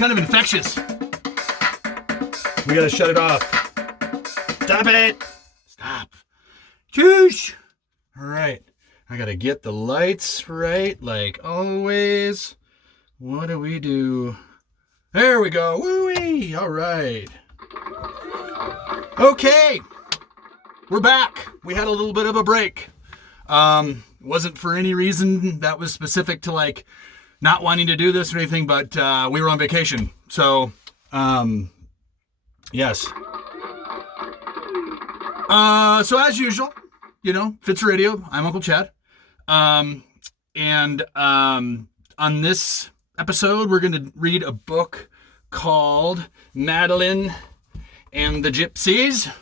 kind of infectious. We gotta shut it off. Stop it. Stop. Juice. All right. I gotta get the lights right, like always. What do we do? There we go. Woo-wee. All right. Okay. We're back. We had a little bit of a break. Wasn't for any reason that was specific to like not wanting to do this or anything, but we were on vacation. So, yes. So as usual, you know, Fitz Radio, I'm Uncle Chad. And on this episode, we're going to read a book called Madeline and the Gypsies,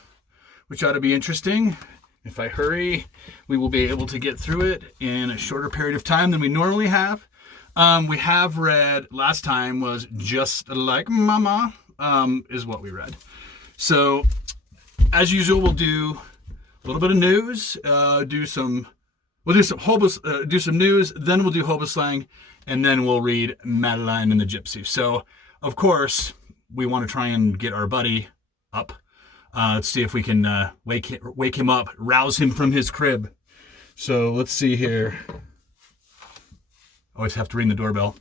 which ought to be interesting. If I hurry, we will be able to get through it in a shorter period of time than we normally have. We have read, last time was Just Like Mama, is what we read. So, as usual, we'll do a little bit of news, do some news, then we'll do hobo slang, and then we'll read Madeline and the Gypsies. So, of course, we want to try and get our buddy up. Let's see if we can wake him up, rouse him from his crib. So let's see here. Always have to ring the doorbell.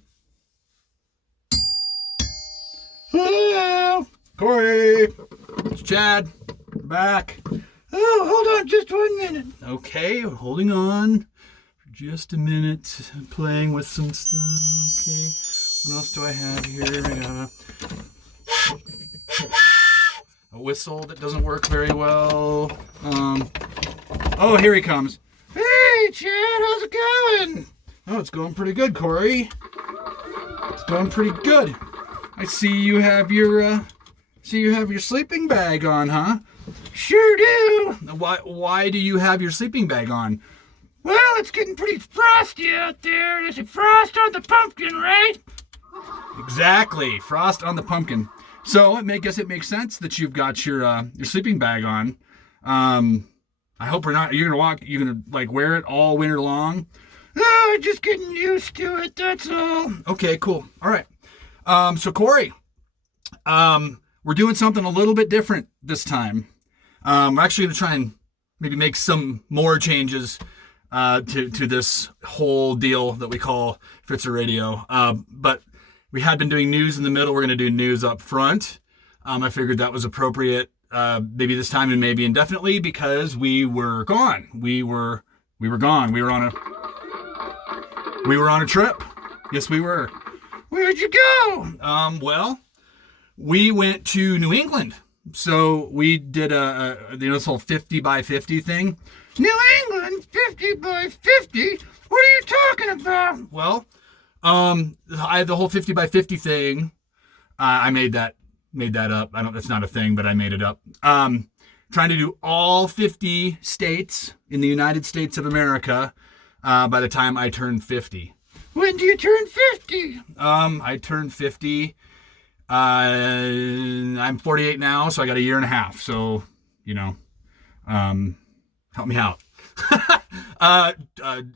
Hello, Corey. It's Chad. We're back. Oh, hold on just 1 minute. Okay, holding on for just a minute. Playing with some stuff. Okay, what else do I have here? I got a whistle that doesn't work very well. Oh, here he comes. Hey, Chad, how's it going? Oh, it's going pretty good, Corey. It's going pretty good. I see you have your sleeping bag on, huh? Sure do. Why do you have your sleeping bag on? Well, it's getting pretty frosty out there. There's a frost on the pumpkin, right? Exactly, frost on the pumpkin. So I guess it makes sense that you've got your sleeping bag on. I hope you're gonna like wear it all winter long. Oh, just getting used to it, that's all. Okay, cool. All right. So Corey, we're doing something a little bit different this time. We're actually gonna try and maybe make some more changes to this whole deal that we call Fitzer Radio. But we had been doing news in the middle. We're going to do news up front. I figured that was appropriate, maybe this time and maybe indefinitely, because we were gone. We were gone. We were on a trip. Yes, we were. Where'd you go? Well, we went to New England. So we did this whole 50 by 50 thing. New England, 50 by 50? What are you talking about? Well, the whole 50 by 50 thing, I made that up. That's not a thing, but I made it up. Trying to do all 50 states in the United States of America, by the time I turned 50. When do you turn 50? I turned 50. I'm 48 now, so I got a year and a half. So, you know, help me out.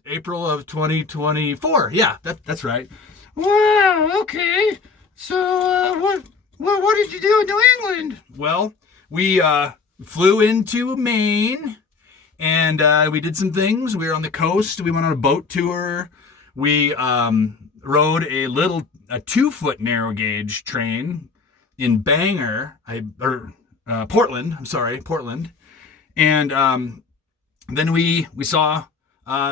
April of 2024. Yeah, that's right. Wow. Okay. So, what did you do in New England? Well, we flew into Maine, and we did some things. We were on the coast. We went on a boat tour. We rode a 2-foot narrow gauge train in Bangor, Portland. I'm sorry, Portland, and then we saw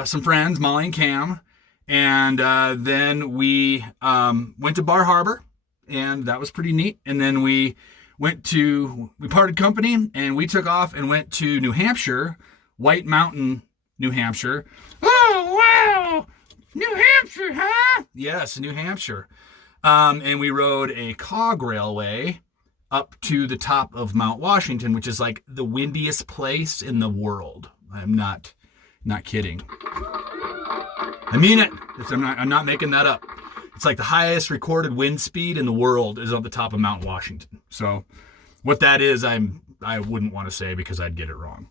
some friends, Molly and Cam, and then we went to Bar Harbor, and that was pretty neat. And then we parted company, and we took off and went to New Hampshire, White Mountain, New Hampshire. Oh, wow! New Hampshire, huh? Yes, New Hampshire. And we rode a cog railway up to the top of Mount Washington, which is like the windiest place in the world. I'm not kidding. I mean it. I'm not making that up. It's like the highest recorded wind speed in the world is on the top of Mount Washington. So what that is, I wouldn't want to say because I'd get it wrong.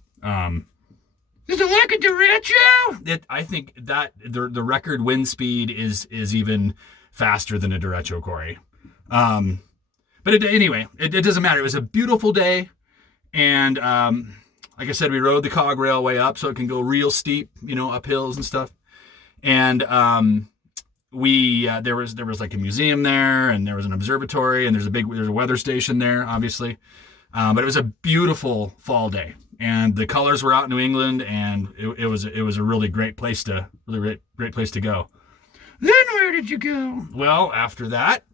Is it like a derecho? I think that the record wind speed is even faster than a derecho, Corey. But anyway, it doesn't matter. It was a beautiful day. And like I said, we rode the cog railway up so it can go real steep, up hills and stuff. And there was like a museum there, and there was an observatory, and there's a weather station there, obviously. But it was a beautiful fall day, and the colors were out in New England, and it was a really great place to go. Then where did you go? Well, after that,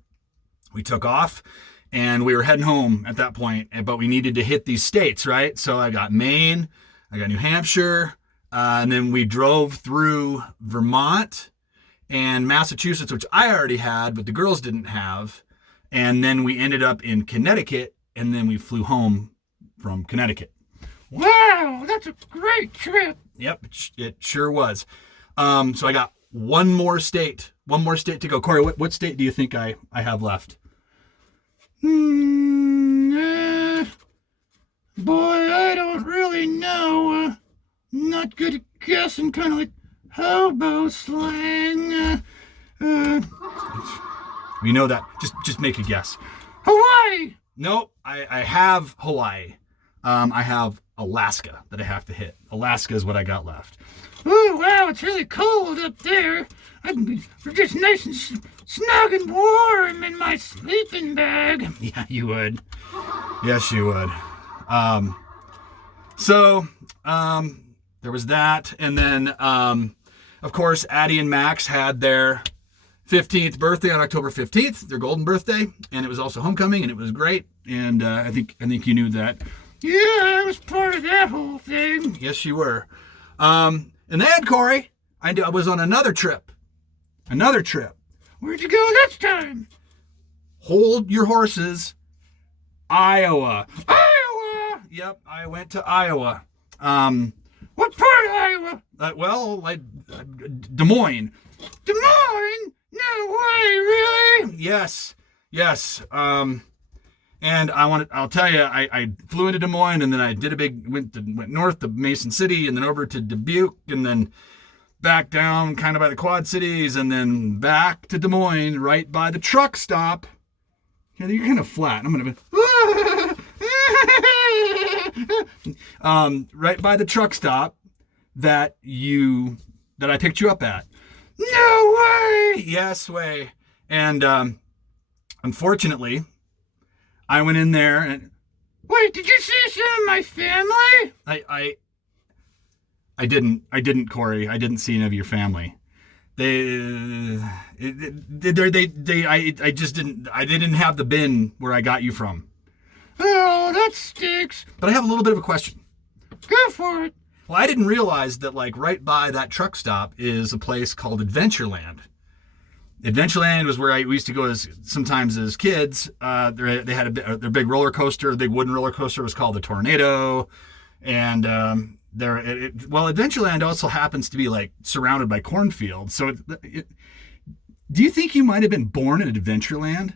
we took off, and we were heading home at that point, but we needed to hit these states, right? So I got Maine, I got New Hampshire, and then we drove through Vermont and Massachusetts, which I already had, but the girls didn't have. And then we ended up in Connecticut, and then we flew home from Connecticut. Wow, that's a great trip. Yep, it sure was. So I got one more state to go. Corey, what state do you think I have left? Boy, I don't really know. Not good at guessing, kind of like hobo slang. We know that. Just make a guess. Hawaii! Nope, I have Hawaii. I have Alaska that I have to hit. Alaska is what I got left. Oh, wow, it's really cold up there. We're just nice and snug and warm in my sleeping bag. Yeah, you would. Yes, you would. So, there was that. And then, of course, Addie and Max had their 15th birthday on October 15th, their golden birthday. And it was also homecoming, and it was great. And I think you knew that. Yeah, I was part of that whole thing. Yes, you were. And then, Corey, I was on another trip. Where'd you go this time? Hold your horses. Iowa. Iowa! Yep, I went to Iowa. What part of Iowa? Des Moines. Des Moines? No way, really? Yes. And I'll tell you, I flew into Des Moines, and then I went north to Mason City, and then over to Dubuque, and then back down kind of by the Quad Cities, and then back to Des Moines, right by the truck stop. Yeah, you're kind of flat. I'm going to right by the truck stop that I picked you up at. No way! Yes way. And unfortunately, I went in there and... Wait, did you see some of my family? I didn't, Corey. I didn't see any of your family. I didn't have the bin where I got you from. Oh, that stinks. But I have a little bit of a question. Go for it. Well, I didn't realize that right by that truck stop is a place called Adventureland. Adventureland was where we used to go sometimes as kids. They had their big roller coaster, the big wooden roller coaster was called the Tornado. And Adventureland also happens to be surrounded by cornfields. So do you think you might have been born in Adventureland?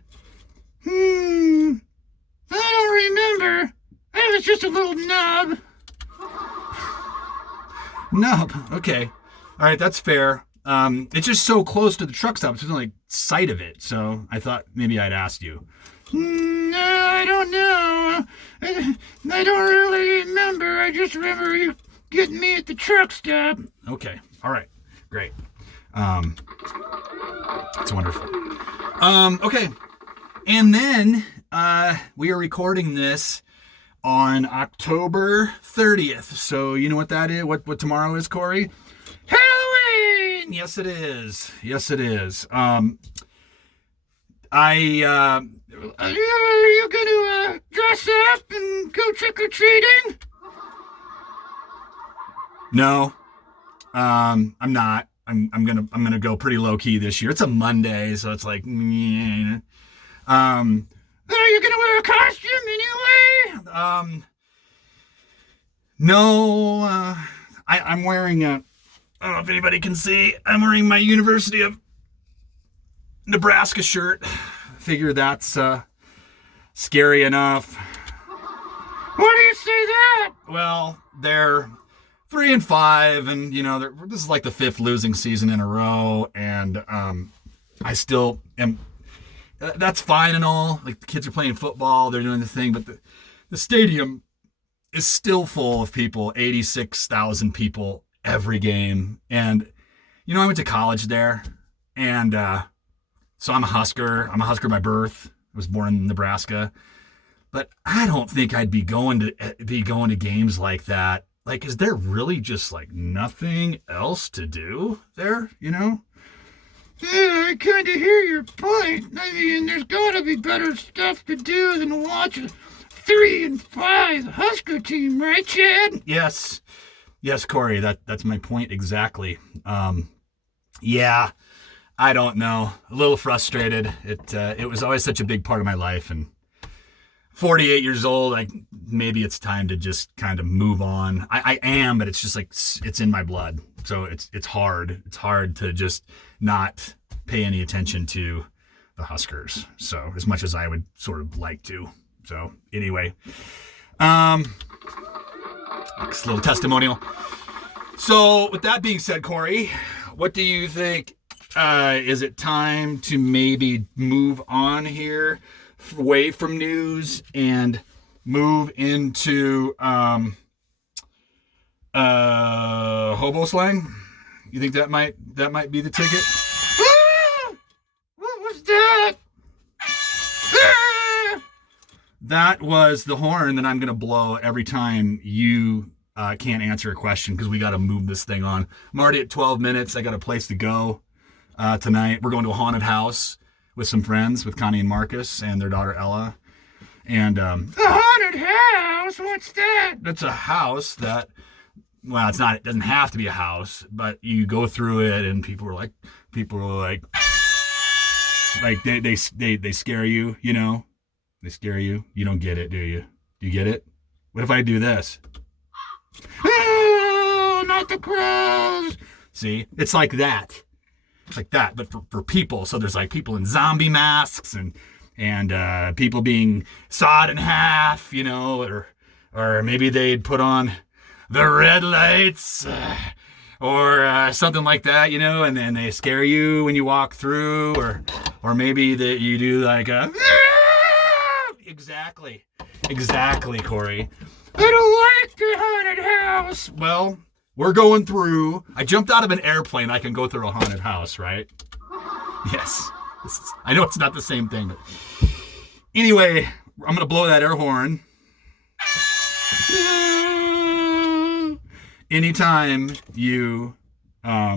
I don't remember. I was just a little nub. Nub, okay. All right, that's fair. It's just so close to the truck stop. It's only sight of it. So I thought maybe I'd ask you. No, I don't know. I don't really remember. I just remember you getting me at the truck stop. Okay. All right. Great. That's wonderful. Okay. And then we are recording this on October 30th. So you know what that is? What tomorrow is, Corey? Halloween! Yes, it is. Are you gonna dress up and go trick-or-treating? No, I'm not. I'm gonna go pretty low key this year. It's a Monday, so it's like, yeah. Are you gonna wear a costume anyway? No. I'm wearing I don't know if anybody can see. I'm wearing my University of Nebraska shirt. Figure that's scary enough. Why do you say that? Well, they're 3-5, and this is like the 5th losing season in a row, and I still am that's fine and all. Like the kids are playing football, they're doing the thing, but the stadium is still full of people, 86,000 people every game. And, I went to college there, and so I'm a Husker. I'm a Husker by birth. I was born in Nebraska. But I don't think I'd be going to games like that. Like, is there really just like nothing else to do there, Yeah, I kind of hear your point. I mean, there's got to be better stuff to do than watch a 3-5 Husker team, right, Chad? Yes, Corey. That's my point exactly. Yeah, I don't know. A little frustrated. It was always such a big part of my life, and 48 years old, maybe it's time to just kind of move on. I am, but it's just like it's in my blood. So it's hard. It's hard to just not pay any attention to the Huskers. So as much as I would sort of like to. So anyway, next little testimonial. So with that being said, Corey, what do you think? Is it time to maybe move on here, away from news, and move into hobo slang? You think that might be the ticket? What was that? That was the horn that I'm going to blow every time you can't answer a question, because we got to move this thing on. I'm already at 12 minutes. I got a place to go tonight. We're going to a haunted house with some friends, with Connie and Marcus and their daughter Ella. And a haunted house? What's that? That's a house that, well, it's not. It doesn't have to be a house, but you go through it, and people are like, they scare you. They scare you. You don't get it, do you? Do you get it? What if I do this? Oh, not the crows. See, it's like that. It's like that, but for people. So there's like people in zombie masks and people being sawed in half, or maybe they'd put on the red lights or something like that, and then they scare you when you walk through, or maybe that you do like a exactly, Corey. I don't like the haunted house. Well, we're going through. I jumped out of an airplane. I can go through a haunted house, right? Yes. I know it's not the same thing, but anyway, I'm going to blow that air horn. Anytime you, are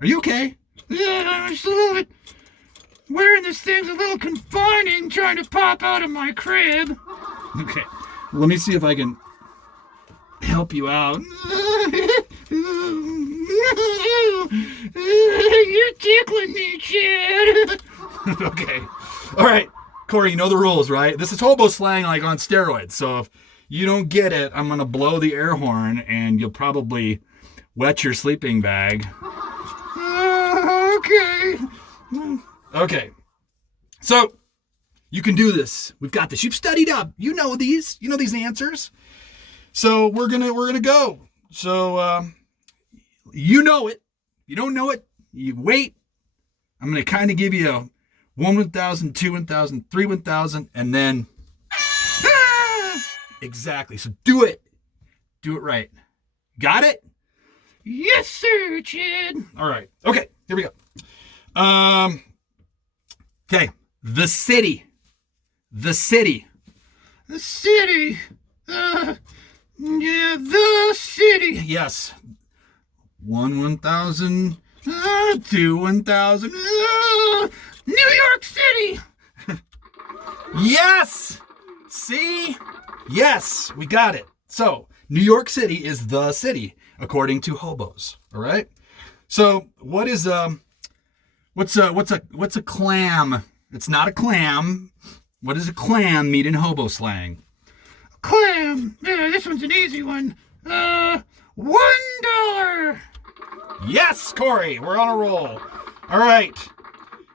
you okay? Yeah, I'm just a little bit, wearing this thing's a little confining, trying to pop out of my crib. Okay, let me see if I can help you out. You're tickling me, Chad. Okay. All right. Corey, you know the rules, right? This is hobo slang like on steroids. So if you don't get it, I'm going to blow the air horn and you'll probably wet your sleeping bag. Okay. Okay. So you can do this. We've got this. You've studied up. You know these. You know these answers. So we're gonna go. So you know it. If you don't know it, you wait. I'm gonna kind of give you a 1 1,000, 2 1,000, 3 1,000, and then exactly. So do it. Do it right. Got it? Yes, sir, Chad. All right. Okay. Here we go. Okay. The city. The city. The city. Yeah, the city. Yes. 1 1,000. 2 1,000. New York City. Yes. See? Yes, we got it. So New York City is the city, according to hobos. All right. So what is what's a clam? It's not a clam. What does a clam mean in hobo slang? Clam. Yeah, this one's an easy one. $1. Yes, Corey, we're on a roll. All right.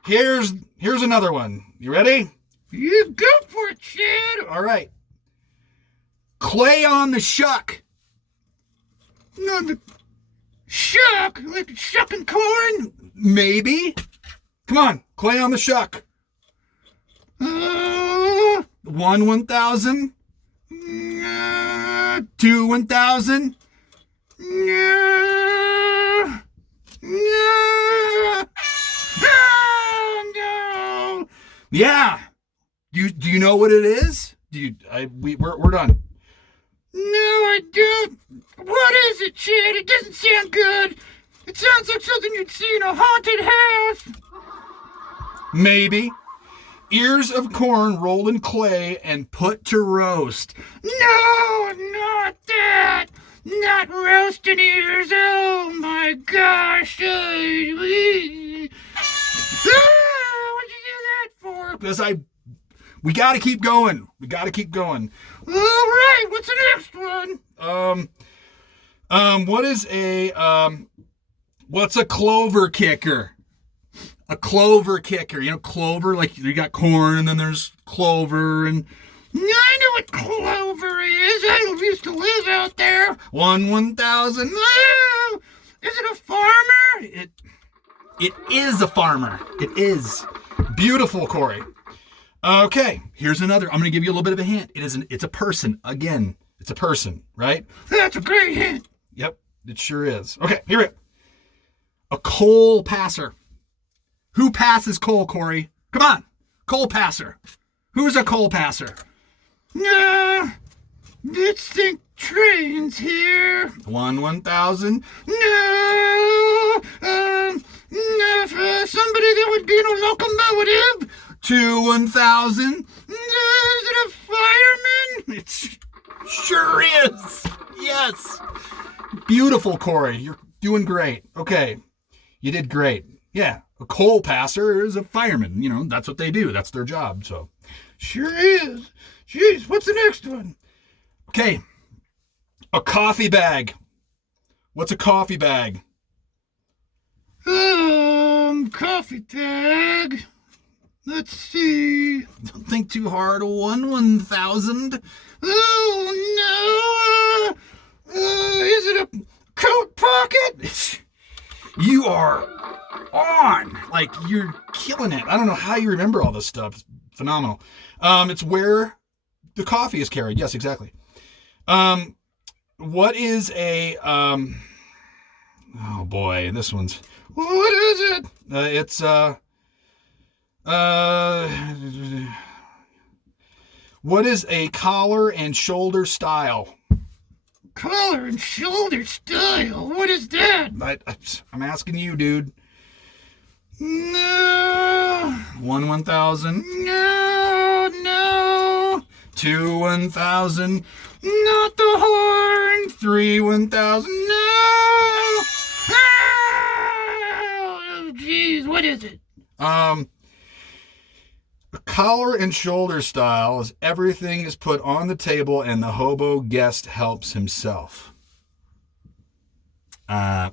Here's another one. You ready? You go for it, Chad. All right. Clay on the shuck. No, the shuck? Like shucking corn? Maybe. Come on, clay on the shuck. 1 1,000. 2 1,000. No. No. Oh, no. Yeah. Do you know what it is? We're done. No, I don't. What is it, Chad? It doesn't sound good. It sounds like something you'd see in a haunted house. Maybe. Ears of corn rolled in clay and put to roast. No, not that. Not roasting ears. Oh my gosh. What'd you do that for? Because we got to keep going. We got to keep going. All right, what's the next one? What's a clover kicker? A clover kicker. You know, clover, like you got corn and then there's clover and... I know what clover is. I used to live out there. 1 1,000. Oh, is it a farmer? It is a farmer. It is. Beautiful, Corey. Okay, here's another. I'm going to give you a little bit of a hint. It's a person. Again, it's a person, right? That's a great hint. Yep, it sure is. Okay, here we go. A coal passer. Who passes coal, Corey? Come on. Coal passer. Who's a coal passer? Let's think trains here. 1 1,000. No, somebody that would be in a locomotive. 2 1,000. Is it a fireman? It sure is. Yes. Beautiful, Corey. You're doing great. Okay. You did great. Yeah. A coal passer is a fireman. You know, that's what they do. That's their job. So. Sure is. Jeez, what's the next one? Okay. A coffee bag. What's a coffee bag? Coffee bag. Let's see. Don't think too hard. 1 1,000. Oh, no. Is it a coat pocket? You are on. Like, you're killing it. I don't know how you remember all this stuff. It's phenomenal. It's where the coffee is carried. Yes, exactly. What is a... oh, boy. This one's... What is it? It's... what is a collar and shoulder style? Collar and shoulder style? What is that? I'm asking you, dude. No. 1 1,000. No. 2 1,000. Not the horn. 3 1,000. No. Oh, jeez, what is it? A collar and shoulder style is everything is put on the table and the hobo guest helps himself. I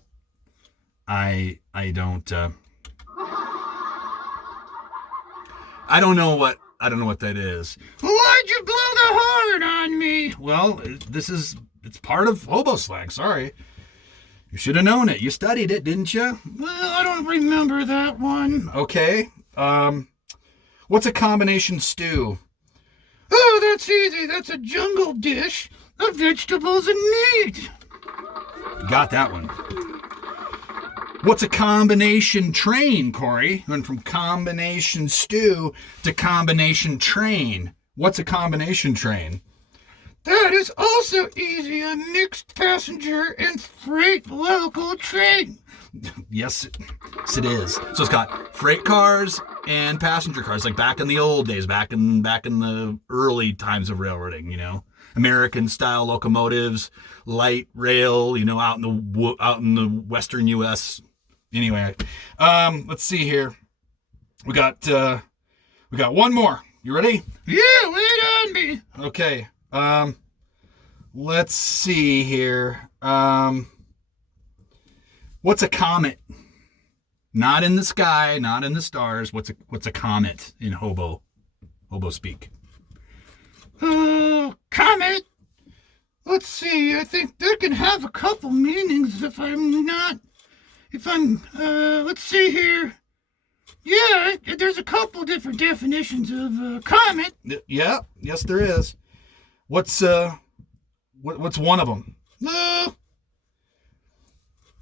don't know what that is. Why'd you blow the horn on me? Well, it's part of hobo slang. Sorry. You should have known it. You studied it, didn't you? Well, I don't remember that one. Okay. What's a combination stew? Oh, that's easy. That's a jungle dish of vegetables and meat. Got that one. What's a combination train, Corey? Went from combination stew to combination train. What's a combination train? That is also easy. A mixed passenger and freight local train. Yes, it is. So it's got freight cars and passenger cars, like back in the old days, back in the early times of railroading. You know, American style locomotives, light rail. You know, out in the western U.S. Anyway, let's see here. We got one more. You ready? Yeah, lay it on me. Okay. Let's see here. What's a comet? Not in the sky, not in the stars. What's a comet in hobo speak? Comet. Let's see. I think that can have a couple meanings let's see here. Yeah, there's a couple different definitions of comet. Yeah, yes, there is. What's one of them? Uh,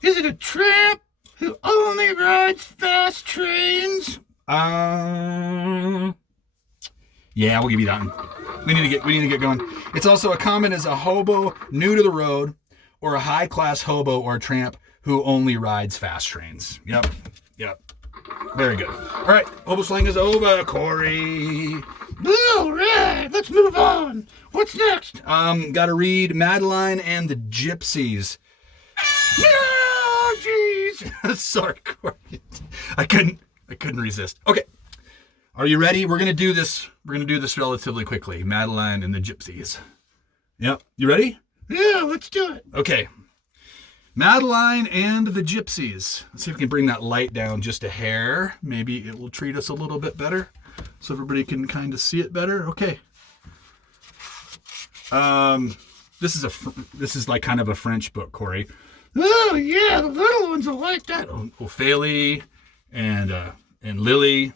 is it a tramp who only rides fast trains? Yeah, we'll give you that one. We need to get going. It's also a common as a hobo new to the road, or a high class hobo or tramp who only rides fast trains. Yep. Very good. All right, hobo slang is over, Corey. All right, let's move on. What's next? Got to read Madeline and the Gypsies. No, jeez. Sorry, Corey. I couldn't resist. Okay. Are you ready? We're gonna do this relatively quickly. Madeline and the Gypsies. Yep. You ready? Yeah, let's do it. Okay. Madeline and the Gypsies. Let's see if we can bring that light down just a hair. Maybe it will treat us a little bit better, so everybody can kind of see it better. Okay. This is like kind of a French book, Corey. Oh yeah, the little ones will like that. Ophélie and Lily.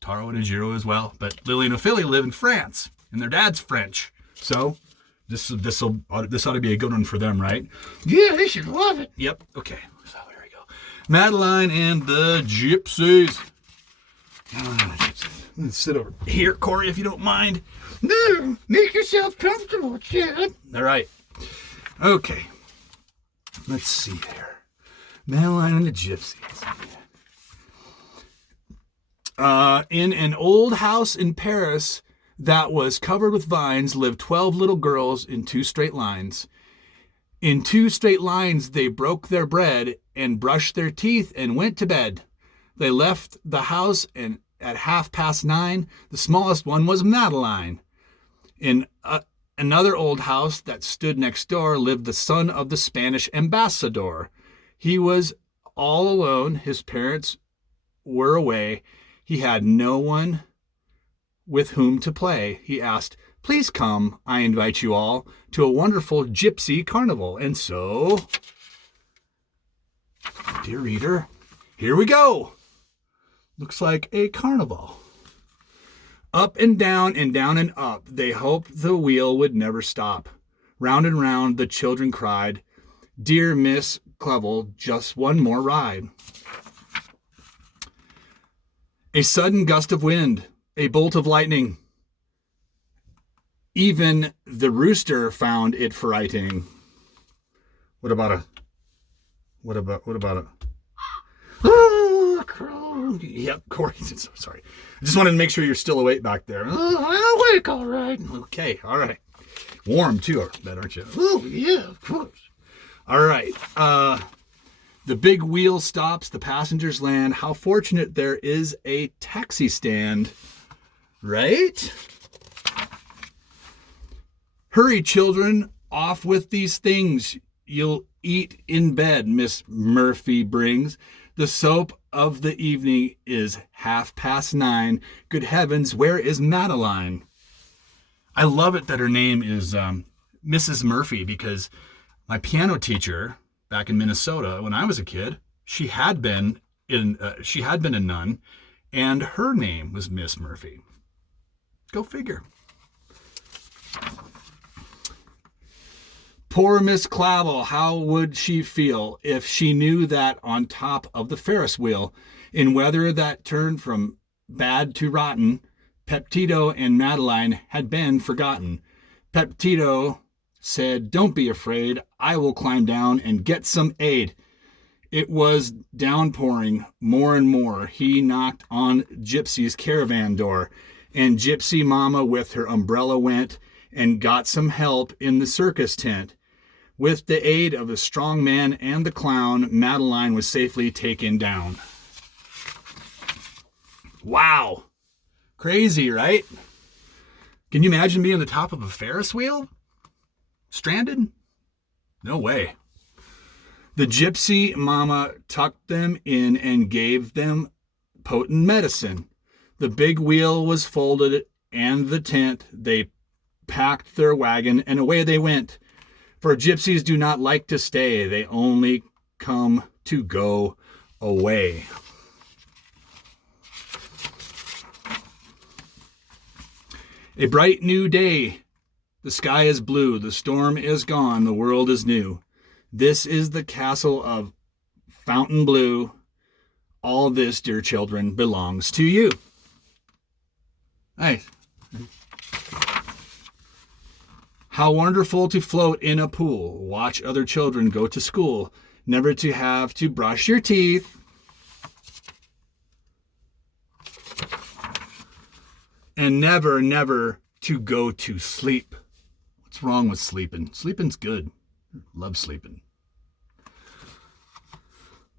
Taro and Ajiro as well, but Lily and Ophélie live in France, and their dad's French. So this ought to be a good one for them, right? Yeah, they should love it. Yep. Okay. So here we go. Madeline and the Gypsies. Let's sit over here, Corey, if you don't mind. No, make yourself comfortable, Chad. All right. Okay. Let's see here. Madeline and the Gypsies. In an old house in Paris that was covered with vines lived 12 little girls in 2 straight lines. In 2 straight lines they broke their bread and brushed their teeth and went to bed. They left the house and at 9:30, the smallest one was Madeline. In another old house that stood next door lived the son of the Spanish ambassador. He was all alone. His parents were away. He had no one with whom to play. He asked, "Please come, I invite you all, to a wonderful gypsy carnival." And so, dear reader, here we go. Looks like a carnival. Up and down and up, they hoped the wheel would never stop. Round and round the children cried, "Dear Miss Clevel, just one more ride." A sudden gust of wind, a bolt of lightning. Even the rooster found it frightening. What about a? Oh, crow. Yep, Corey. So sorry. I just wanted to make sure you're still awake back there. Oh, I'm awake, all right. Okay, all right. Warm too, I bet, aren't you? Oh, yeah, of course. All right. The big wheel stops, the passengers land. How fortunate there is a taxi stand, right? Hurry, children, off with these things. You'll eat in bed, Miss Murphy brings. The soap of the evening is 9:30. Good heavens, where is Madeline? I love it that her name is Mrs. Murphy, because my piano teacher back in Minnesota, when I was a kid, she had been a nun, and her name was Miss Murphy. Go figure. Poor Miss Clavel, how would she feel if she knew that on top of the Ferris wheel, in weather that turned from bad to rotten, Peptito and Madeline had been forgotten? Peptito said, "Don't be afraid, I will climb down and get some aid." It was downpouring more and more. He knocked on Gypsy's caravan door, and Gypsy Mama with her umbrella went and got some help in the circus tent. With the aid of a strong man and the clown, Madeline was safely taken down. Wow. Crazy, right? Can you imagine being on the top of a Ferris wheel? Stranded? No way. The Gypsy Mama tucked them in and gave them potent medicine. The big wheel was folded and the tent. They packed their wagon and away they went. For gypsies do not like to stay. They only come to go away. A bright new day. The sky is blue. The storm is gone. The world is new. This is the castle of Fontainebleau. All this, dear children, belongs to you. Nice. How wonderful to float in a pool. Watch other children go to school. Never to have to brush your teeth. And never, never to go to sleep. What's wrong with sleeping? Sleeping's good. Love sleeping.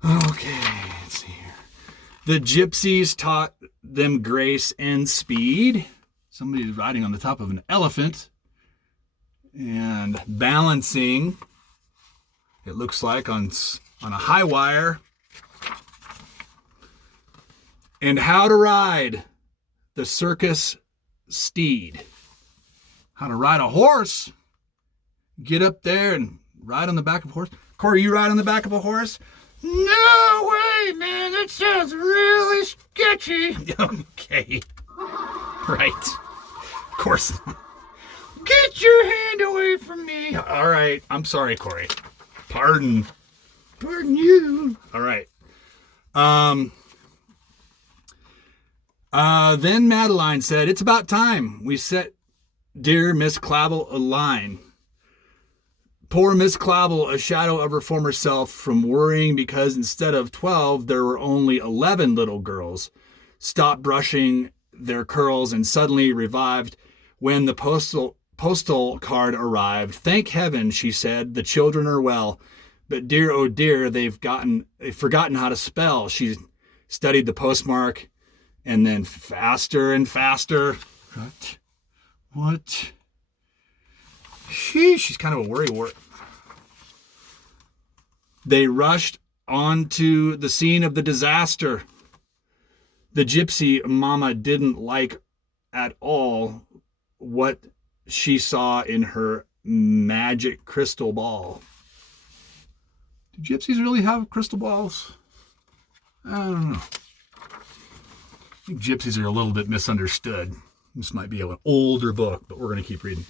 Okay, let's see here. The gypsies taught them grace and speed. Somebody's riding on the top of an elephant and balancing, it looks like, on a high wire. And how to ride the circus steed. How to ride a horse. Get up there and ride on the back of a horse. Corey, you ride on the back of a horse? No way, man. That sounds really sketchy. Okay. Right. Of course. Get your hand away from me. All right. I'm sorry, Corey. Pardon. Pardon you. All right. Then Madeline said, "It's about time we set dear Miss Clavel a line." Poor Miss Clavel, a shadow of her former self, from worrying because instead of 12, there were only 11 little girls, stopped brushing their curls and suddenly revived when the postal card arrived. Thank heaven, she said, the children are well, but dear, oh dear, they've forgotten how to spell. She studied the postmark and then faster and faster. What? She's kind of a worrywart. They rushed onto the scene of the disaster. The gypsy mama didn't like at all what she saw in her magic crystal ball. Do gypsies really have crystal balls? I don't know. I think gypsies are a little bit misunderstood. This might be an older book, but we're going to keep reading.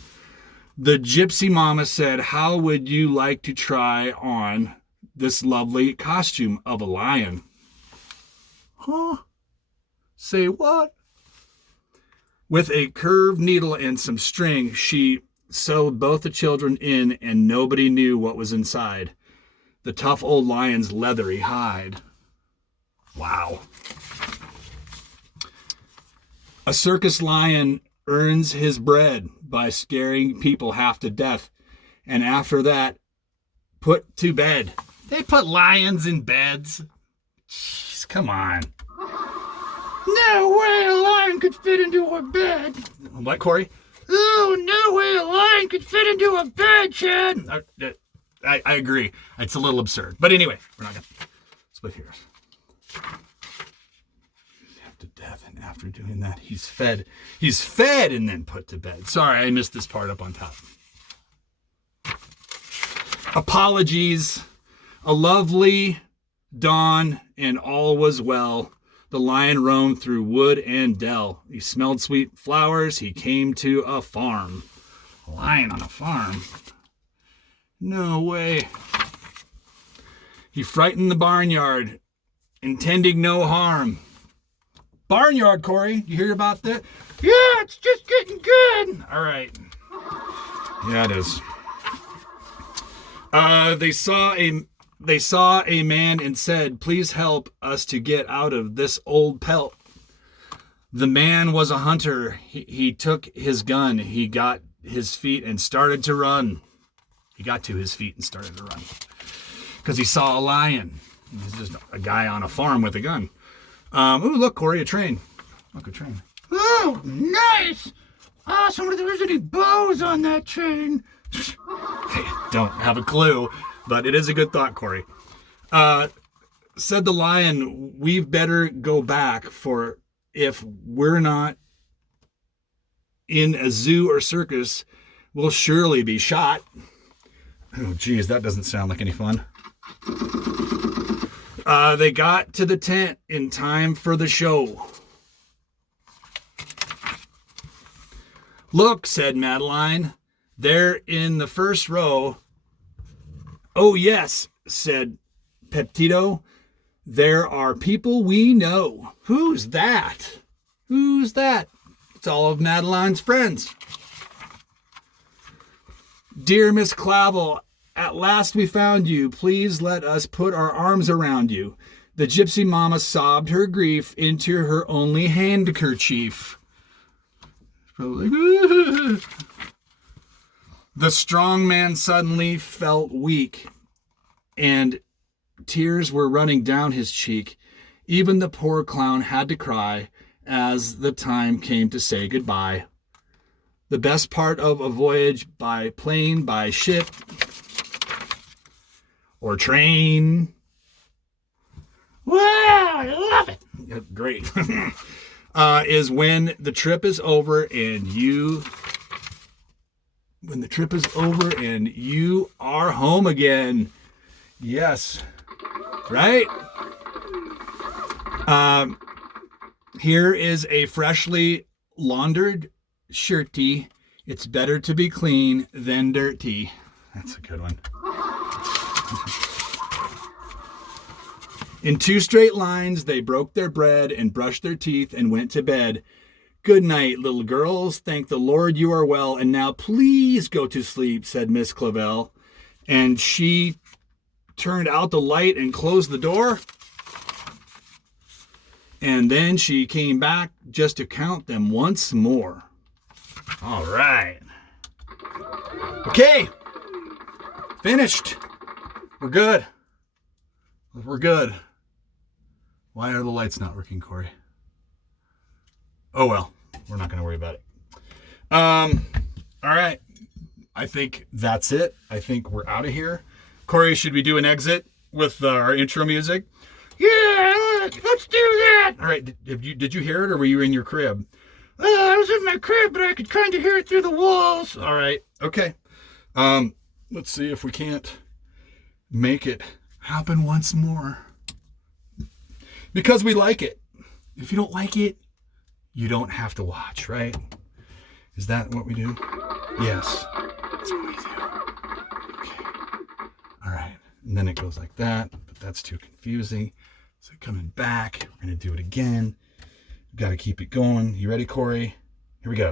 The gypsy mama said, "How would you like to try on this lovely costume of a lion?" Huh? Say what? With a curved needle and some string, she sewed both the children in, and nobody knew what was inside. The tough old lion's leathery hide. Wow. A circus lion earns his bread by scaring people half to death, and after that, put to bed. They put lions in beds. Jeez, come on. No way a lion could fit into a bed. What, Corey? Oh, no way a lion could fit into a bed, Chad. I agree. It's a little absurd. But anyway, we're not going to split hairs. To death, and after doing that, he's fed and then put to bed. Sorry, I missed this part up on top. Apologies. A lovely dawn, and all was well. The lion roamed through wood and dell. He smelled sweet flowers. He came to a farm. A lion on a farm? No way. He frightened the barnyard, intending no harm. Barnyard, Corey. You hear about that? Yeah, it's just getting good. All right. Yeah, it is. They saw a man and said, "Please help us to get out of this old pelt." The man was a hunter. He took his gun. He got his feet and started to run. He got to his feet and started to run because he saw a lion. He's just a guy on a farm with a gun. Ooh, look, Corey, a train. Look, a train. Oh, nice. Awesome. What if there's any bows on that train? Hey, don't have a clue, but it is a good thought, Corey. Said the lion, "We've better go back, for if we're not in a zoo or circus, we'll surely be shot." Oh, geez, that doesn't sound like any fun. They got to the tent in time for the show. Look, said Madeline. They're in the first row. Oh, yes, said Peptito. There are people we know. Who's that? Who's that? It's all of Madeline's friends. Dear Miss Clavel, at last we found you. Please let us put our arms around you. The gypsy mama sobbed her grief into her only handkerchief. The strong man suddenly felt weak, and tears were running down his cheek. Even the poor clown had to cry as the time came to say goodbye. The best part of a voyage by plane, by ship, or train. Wow, I love it. Yeah, great. Is when the trip is over and you are home again. Yes. Right? Here is a freshly laundered shirty. It's better to be clean than dirty. That's a good one. In 2 straight lines, they broke their bread and brushed their teeth and went to bed. Good night, little girls. Thank the Lord you are well. And now please go to sleep, said Miss Clavel. And she turned out the light and closed the door. And then she came back just to count them once more. All right. Okay. Finished. We're good. We're good. Why are the lights not working, Corey? Oh, well. We're not going to worry about it. All right. I think that's it. I think we're out of here. Corey, should we do an exit with our intro music? Yeah, let's do that. All right. Did you hear it, or were you in your crib? I was in my crib, but I could kind of hear it through the walls. All right. Okay. Let's see if we can't make it happen once more. Because we like it. If you don't like it, you don't have to watch, right? Is that what we do? Yes. That's what we do. Okay. All right. And then it goes like that, but that's too confusing. So coming back, we're going to do it again. We've got to keep it going. You ready, Corey? Here we go.